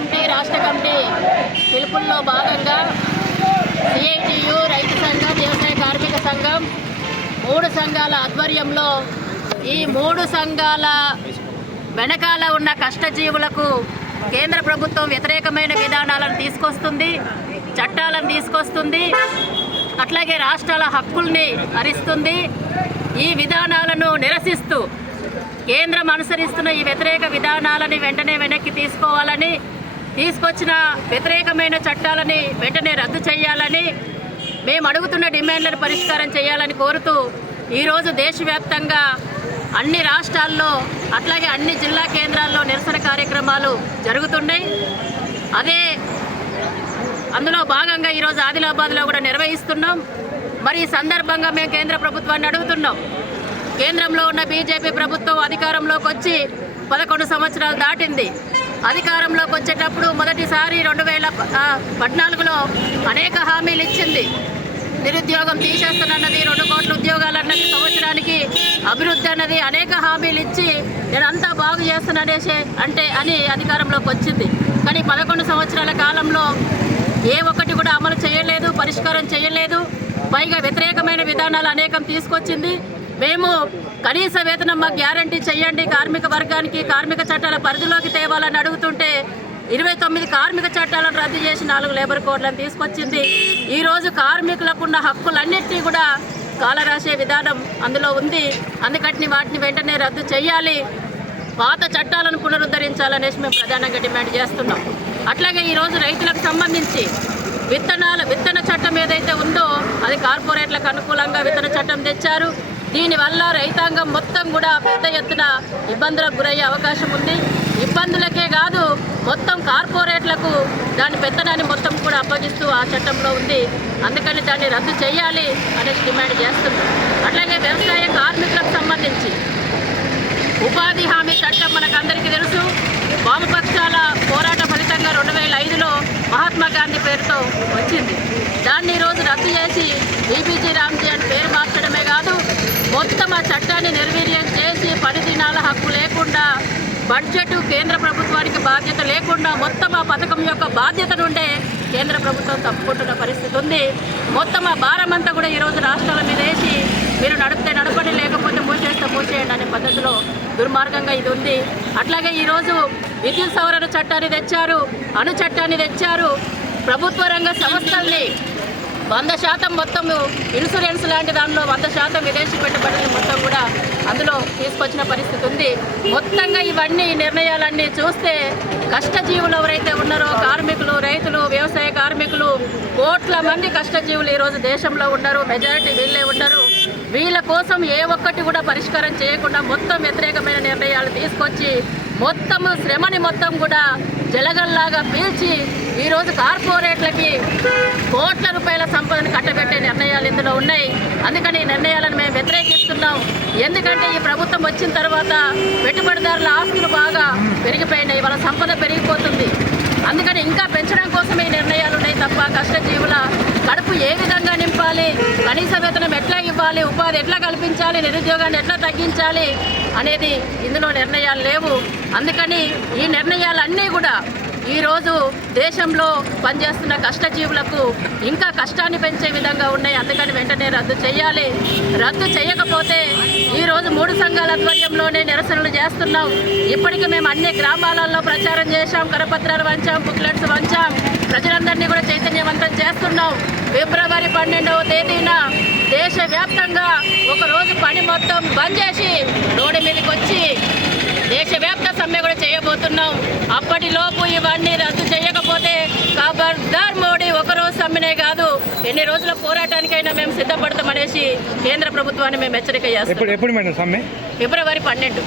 Committee రాష్ట్ర committee పిలుపుల్లో భాగంగా CITU రైతు సంఘం వ్యవసాయ కార్మిక సంఘం 3 సంఘాల ఆధ్వర్యంలో ఈ 3 సంఘాల వెనకాల ఉన్న కష్టజీవులకు కేంద్ర ప్రభుత్వం వ్యతిరేకమైన విధానాలను తీసుకొస్తుంది, చట్టాలను తీసుకొస్తుంది, అట్లాగే రాష్ట్రాల హక్కుల్ని హరిస్తుంది. ఈ విధానాలను నిరసిస్తూ కేంద్రం అనుసరిస్తున్న ఈ వ్యతిరేక విధానాలని వెంటనే వెనక్కి తీసుకోవాలని, తీసుకొచ్చిన వ్యతిరేకమైన చట్టాలని వెంటనే రద్దు చేయాలని, మేము అడుగుతున్న డిమాండ్లను పరిష్కారం చేయాలని కోరుతూ ఈరోజు దేశవ్యాప్తంగా అన్ని రాష్ట్రాల్లో అట్లాగే అన్ని జిల్లా కేంద్రాల్లో నిరసన కార్యక్రమాలు జరుగుతున్నాయి. అందులో భాగంగా ఈరోజు ఆదిలాబాద్లో కూడా నిర్వహిస్తున్నాం. మరి ఈ సందర్భంగా మేము కేంద్ర ప్రభుత్వాన్ని అడుగుతున్నాం. కేంద్రంలో ఉన్న బీజేపీ ప్రభుత్వం అధికారంలోకి వచ్చి 11 సంవత్సరాలు దాటింది. అధికారంలోకి వచ్చేటప్పుడు మొదటిసారి 2014లో అనేక హామీలు ఇచ్చింది. నిరుద్యోగం తీసేస్తానన్నది, 2 కోట్ల ఉద్యోగాలు అన్నది, సంవత్సరానికి అభివృద్ధి అన్నది, అనేక హామీలు ఇచ్చి నేనంతా బాగు చేస్తాననేసి అని అధికారంలోకి వచ్చింది. కానీ 11 సంవత్సరాల కాలంలో ఏ ఒక్కటి కూడా అమలు చేయలేదు, పరిష్కారం చేయలేదు. పైగా వ్యతిరేకమైన విధానాలు అనేకం తీసుకొచ్చింది. మేము కనీస వేతనం మాకు గ్యారంటీ చేయండి, కార్మిక వర్గానికి కార్మిక చట్టాల పరిధిలోకి తేవాలని అడుగుతుంటే 29 కార్మిక చట్టాలను రద్దు చేసి 4 లేబర్ కోడ్లను తీసుకొచ్చింది. ఈరోజు కార్మికులకు ఉన్న హక్కులన్నింటినీ కూడా కాలరాసే విధానం అందులో ఉంది. అందుకని వాటిని వెంటనే రద్దు చేయాలి, పాత చట్టాలను పునరుద్ధరించాలనేసి మేము ప్రధానంగా డిమాండ్ చేస్తున్నాం. అట్లాగే ఈరోజు రైతులకు సంబంధించి విత్తన చట్టం ఏదైతే ఉందో అది కార్పొరేట్లకు అనుకూలంగా విత్తన చట్టం తెచ్చారు. దీనివల్ల రైతాంగం మొత్తం కూడా పెద్ద ఎత్తున ఇబ్బందులకు గురయ్యే అవకాశం ఉంది. ఇబ్బందులకే కాదు, మొత్తం కార్పొరేట్లకు దాని పెత్తనాన్ని మొత్తం కూడా అప్పగిస్తూ ఆ చట్టంలో ఉంది. అందుకని దాన్ని రద్దు చేయాలి అనేసి డిమాండ్ చేస్తున్నాం. అట్లాగే వ్యవసాయ కార్మికులకు సంబంధించి ఉపాధి హామీ చట్టం మనకందరికీ తెలుసు. వామపక్షాల పోరాట ఫలితంగా 2005లో మహాత్మా గాంధీ పేరుతో వచ్చింది. దాన్ని ఈరోజు రద్దు చేసి బీబీజీ రామ్జీ అని పేరు మార్చడమే కాదు, మొత్తం ఆ చట్టాన్ని నిర్వీర్యం చేసి 10 దినాల హక్కు లేకుండా, బడ్జెట్ కేంద్ర ప్రభుత్వానికి బాధ్యత లేకుండా మొత్తం ఆ పథకం యొక్క బాధ్యత నుండే కేంద్ర ప్రభుత్వం తప్పుకుంటున్న పరిస్థితి ఉంది. మొత్తం ఆ భారం అంతా కూడా ఈరోజు రాష్ట్రాల మీద వేసి మీరు నడిపితే నడపండి, లేకపోతే మూసేస్తే మూసేయండి అనే పద్ధతిలో దుర్మార్గంగా ఇది ఉంది. అట్లాగే ఈరోజు విద్యుత్ సవరణ చట్టాన్ని తెచ్చారు, అణు చట్టాన్ని తెచ్చారు. ప్రభుత్వ రంగ సంస్థల్ని 100% మొత్తం ఇన్సూరెన్స్ లాంటి దానిలో 100% విదేశీ పెట్టుబడులు మొత్తం కూడా అందులో తీసుకొచ్చిన పరిస్థితి ఉంది. మొత్తంగా ఇవన్నీ నిర్ణయాలన్నీ చూస్తే కష్టజీవులు ఎవరైతే ఉన్నారో కార్మికులు, రైతులు, వ్యవసాయ కార్మికులు, కోట్ల మంది కష్టజీవులు ఈరోజు దేశంలో ఉన్నారు. మెజారిటీ వీళ్ళే ఉన్నారు. వీళ్ళ కోసం ఏ ఒక్కటి కూడా పరిష్కారం చేయకుండా మొత్తం వ్యతిరేకమైన నిర్ణయాలు తీసుకొచ్చి మొత్తము శ్రమని మొత్తం కూడా జలగల్లాగా పీల్చి ఈరోజు కార్పొరేట్లకి కోట్ల రూపాయల సంపదను కట్టబెట్టే నిర్ణయాలు ఇందులో ఉన్నాయి. అందుకని ఈ నిర్ణయాలను మేము వ్యతిరేకిస్తున్నాం. ఎందుకంటే ఈ ప్రభుత్వం వచ్చిన తర్వాత పెట్టుబడిదారుల ఆస్తులు బాగా పెరిగిపోయినాయి, వాళ్ళ సంపద పెరిగిపోతుంది. అందుకని ఇంకా పెంచడం కోసం ఈ నిర్ణయాలు ఉన్నాయి తప్ప కష్టజీవుల కడుపు ఏ విధంగా నింపాలి, కనీస వేతనం ఎట్లా ఇవ్వాలి, ఉపాధి ఎట్లా కల్పించాలి, నిరుద్యోగాన్ని ఎట్లా తగ్గించాలి అనేది ఇందులో నిర్ణయాలు లేవు. అందుకని ఈ నిర్ణయాలన్నీ కూడా ఈరోజు దేశంలో పనిచేస్తున్న కష్టజీవులకు ఇంకా కష్టాన్ని పెంచే విధంగా ఉన్నాయి. అందుకని వెంటనే రద్దు చేయాలి. రద్దు చేయకపోతే ఈరోజు 3 సంఘాల ఆధ్వర్యంలోనే నిరసనలు చేస్తున్నాం. ఇప్పటికీ మేము అన్ని గ్రామాలలో ప్రచారం చేశాం, కరపత్రాలు వంచాం, బుక్లెట్స్ వంచాం, ప్రజలందరినీ కూడా చైతన్యవంతం చేస్తున్నాం. ఫిబ్రవరి 12వ తేదీన దేశవ్యాప్తంగా ఒకరోజు పని మొత్తం బంద్ చేసి రోడ్డు మీదకి వచ్చి దేశవ్యాప్త సమ్మె కూడా చేయబోతున్నాం. అప్పటిలోపు ఇవన్నీ రద్దు చేయకపోతే ఖబర్దార్ మోడీ ఒకరోజు సమ్మెనే కాదు, ఎన్ని రోజుల పోరాటానికైనా మేము సిద్ధపడతామనేసి కేంద్ర ప్రభుత్వాన్ని మేము హెచ్చరిక చేస్తాం. ఫిబ్రవరి 12